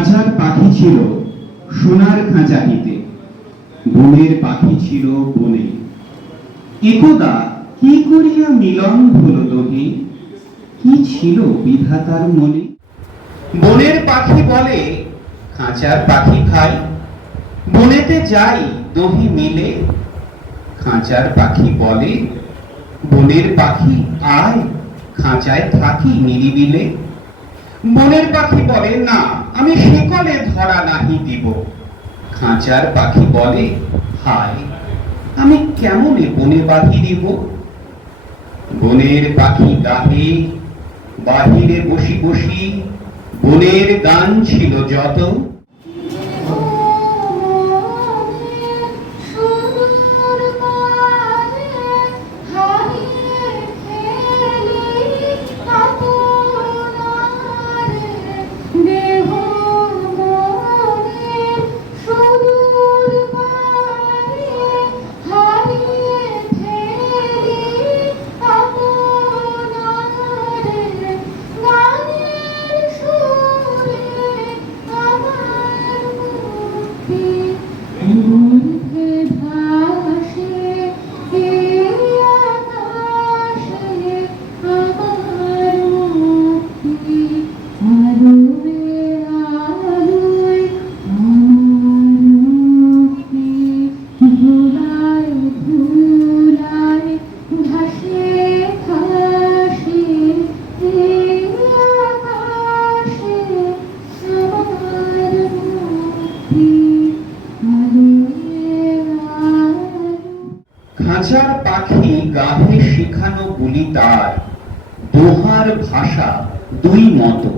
খাঁচার পাখি ছিল সোনার খাঁচাটিতে, বনের পাখি ছিল বনে। একদা কি করিয়া মিলন হলো দোহে, কি ছিল বিধাতার মনে। বনের পাখি বলে খাঁচার পাখি ভাই, বনেতে যাই দোহে মিলে। খাঁচার পাখি বলে বনের পাখি আয়, খাঁচায় থাকি নিরিবিলে। বনের পাখি বলে না, আমি শিকলে ধরা নাহি দিব। খাঁচার পাখি বলে হায়, আমি কেমনে বনে বাঁধি দিব। বনের পাখি গাহে বাহিরে বসি বসি, বনের গান ছিল যত। খাঁচার পাখি গাহে শিখানো গুলি তার, দোহার ভাষা দুই মতো।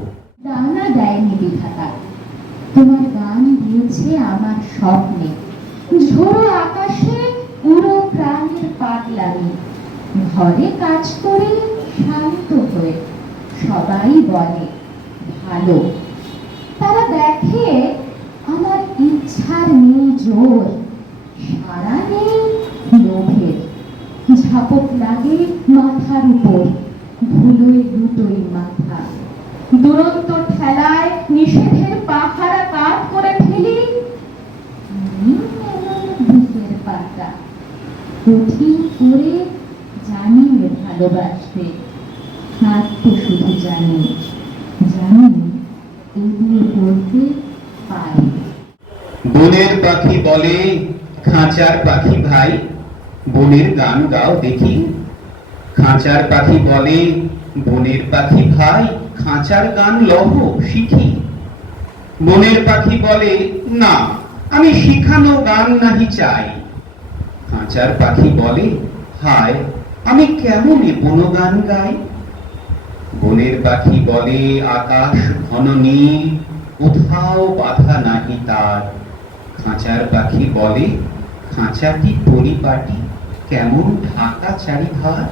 ডানা দেয়নি বিধাতা, তোমার গান দিয়েছে আমার স্বপ্নে। ঝোড়ো আকাশে উড়ো প্রাণের পাগলামি, ঘরে কাজ করে শান্ত হয়ে সবাই বলে ভালো। তারা দেখে আমার ইচ্ছার নেই জোর, সারা নেই লোভের। ঝাপট লাগে মাথার উপর, ভুলোয় দুটোই মাথা। দুরন্ত ঠেলায় নিষেধের পাহারা কাট করে ফেলি। বুকের পাতা কঠিন করে জানি ভালোবাসতে, হাত তো শুধু জানি, জানি এগিয়ে পড়তে পারি। বনের পাখি বলে খাঁচার পাখি ভাই, বনের গান গাও দেখি। খাঁচার পাখি বলে বনের পাখি ভাই, খাঁচার গান লহ শিখি। বনের পাখি বলে না, আমি শিখানো গান নাহি চাই। খাঁচার পাখি বলে হায়, আমি কেমনে বনো গান গাই। বনের পাখি বলে আকাশ ঘন নীল, কোথাও বাধা নাহি তার। খাঁচার পাখি বলে খাঁচাটি পরিপাটি, কেমন ঢাকা চারিধার।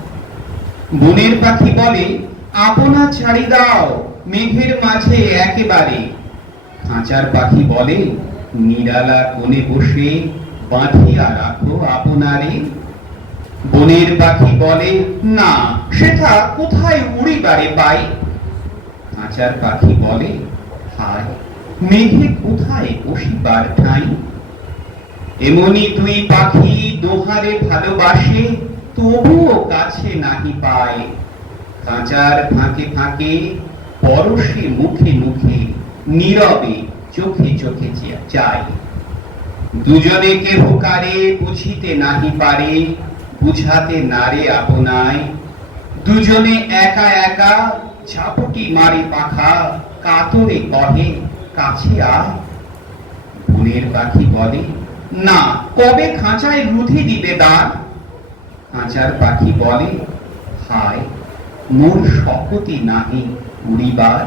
বনের পাখি বলে আপনা ছাড়ি দাও মেঘের মাঝে একেবারে। খাঁচার পাখি বলে নিরালা কোণে বসে বাঁধিয়া রাখো আপনারে। বনের পাখি বলে না, সেটা কোথায় উড়িবারে পাই। খাঁচার পাখি বলে হায়, মেঘে কোথায় বসিবার ঠাঁই। এমনি দুই পাখি দোহারে ভালোবাসে, তবুও কাছে নাহি পায়। খাঁচার ফাঁকে ফাঁকে পরশে মুখে মুখে, নীরবে চোখে চোখে চায়। দুজনে কেহ কারে বুঝিতে নাহি পারে, বুঝাতে নারে আপনায়। দুজনে একা একা ঝাপটি মারে পাখা, কাতরে কহে কাছে আয়। বনের পাখি বলে না, কবে খাঁচায় রুধি দিবে দ্বার। খাঁচার পাখি বলে হায়, মোর শপথি নাহি উড়িবার।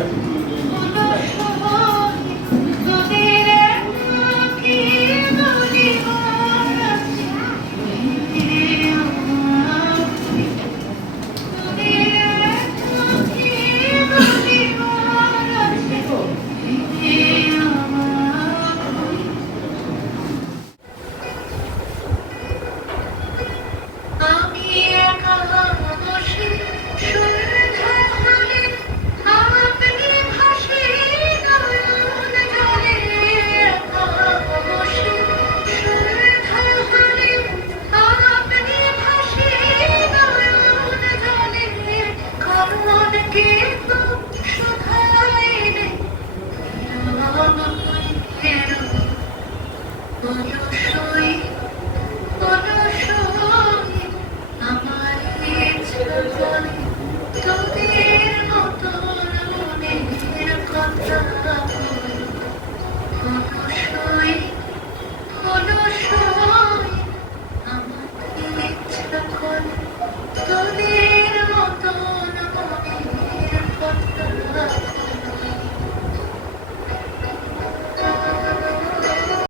একটু